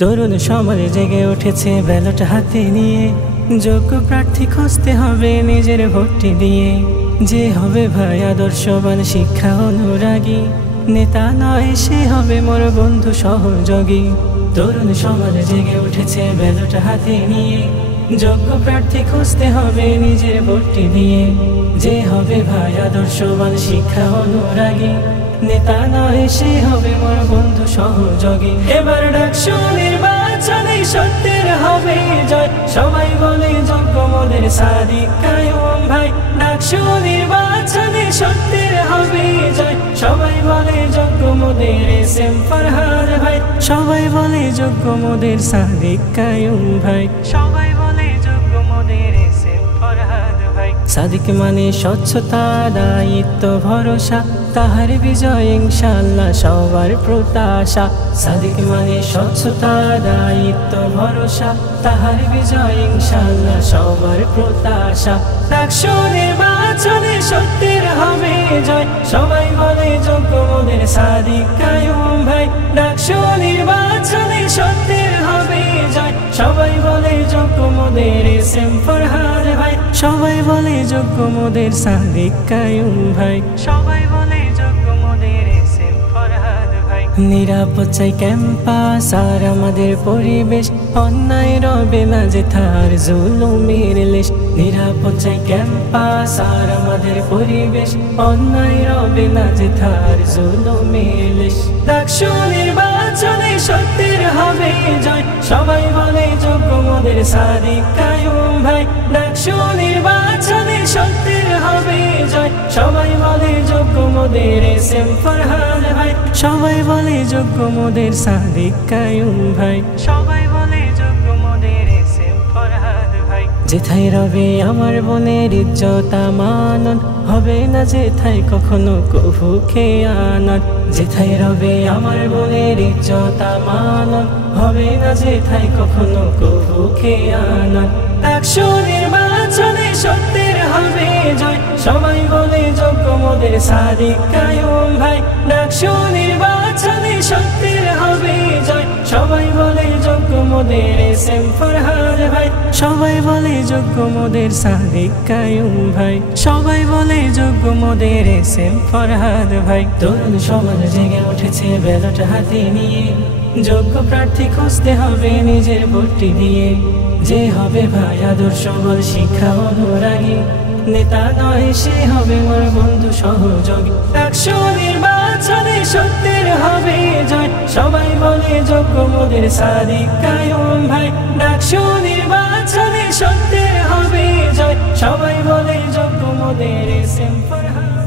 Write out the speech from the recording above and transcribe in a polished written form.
তরুণ সমাজ জেগে উঠেছে ব্যালট হাতে নিয়ে, যোগ্য প্রার্থী খুঁজতে হবে নিজের ভোটটি দিয়ে। যে হবে ভাই আদর্শবান শিক্ষা অনুরাগী, নেতা নয় সে হবে মোর বন্ধু সহযোগী। তরুণ সমাজ জেগে উঠেছে ব্যালট হাতে নিয়ে, যোগ্য প্রার্থী খুঁজতে হবে নিজের ভোটটি দিয়ে। যে হবে ভাই আদর্শবান শিক্ষা অনুরাগী, নেতা নয় সে হবে মোর বন্ধু সহযোগী। এবার ডাকসু নির্বাচনে সত্যের হবে জয়, সবাই বলে যোগ্য মোদের সাদিক কায়ুম ভাই। ডাকসু নির্বাচনে সত্যের হবে জয়, সবাই বলে যোগ্য মোদের এসএম ফরহাদ ভাই। সবাই বলে যোগ্য মোদের সাদিক কায়ুম ভাই, সবাই বলে যোগ্য মোদের এসএম ফরহাদ ভাই। সাদিক মানে স্বচ্ছতা, দায়িত্ব, ভরসা, তাহার বিজয় ইনশাআল্লাহ সবার প্রত্যাশা। সাদিক মানে স্বচ্ছতা, দায়িত্ব, ভরসা, তাহার বিজয় ইনশাআল্লাহ সবার প্রত্যাশা। ডাকসু নির্বাচনে সত্যের হবে জয়, সবাই বলে যোগ্য মোদের সাদিক কায়ুম ভাই। ডাকসু নির্বাচনে সত্যের হবে জয়, সবাই বলে যোগ্য মোদের এসএম ফরহাদ ভাই। সবাই বলে যোগ্য মোদের সাদিক কায়ুম ভাই, সবাই বলে যোগ্য মোদের এসএম ফরহাদ ভাই। নিরাপদ চাই ক্যাম্পাস আর আমাদের পরিবেশ, অন্যায় রবে না যে থার জুলুমের লেশ। নিরাপদ চাই ক্যাম্পাস আর আমাদের পরিবেশ, অন্যায় রবে না যে থার জুলুমের লেশ। ডাকসু নির্বাচনে সত্যের হবে জয়, সবাই বলে যোগ্য মোদের সাদিক কায়ুম ভাই। ডাকসু নির্বাচনে সত্যের হবে জয়, সবাই বলে যোগ্য মোদের এসএম ফরহাদ ভাই। সবাই বলে যোগ্য মোদের সাদিক কায়ুম ভাই, সবাই বলে যোগ্য মোদের এসএম ফরহাদ ভাই। যেথায় রবে আমার বোনের ইজ্জত আমানত, হবে না যেথায় কখনো কভু খেয়ানত। যেথায় রবে আমার বোনের ইজ্জত আমানত, হবে না যেথায় কখনো কভু খেয়ানত। ডাকসু নির্বাচনে সত্যের হবে জয়, সবাই বলে যোগ্য মোদের সাদিক কায়ুম ভাই। ডাকসু নির্বাচনে সত্যের হবে জয়, সবাই বলে যোগ্য মোদের এসএম ফরহাদ ভাই। সবাই বলে যোগ্য মোদের সাদিক কায়ুম ভাই, সবাই বলে যোগ্য মোদের এসএম ফরহাদ ভাই। তরুণ সমাজ জেগে উঠেছে ব্যালট হাতে নিয়ে, যোগ্য প্রার্থী খুঁজতে হবে নিজের ভোটটি দিয়ে। যে হবে ভাই আদর্শবান শিক্ষা অনুরাগী, নেতা নয় সে হবে মোর বন্ধু সহযোগী। ডাকসু নির্বাচনে সত্যের হবে জয়, সবাই বলে যোগ্য মোদের সাদিক কায়ুম ভাই। ডাকসু নির্বাচনে সত্যের হবে জয়, সবাই বলে যোগ্য মোদের এসএম ফরহাদ।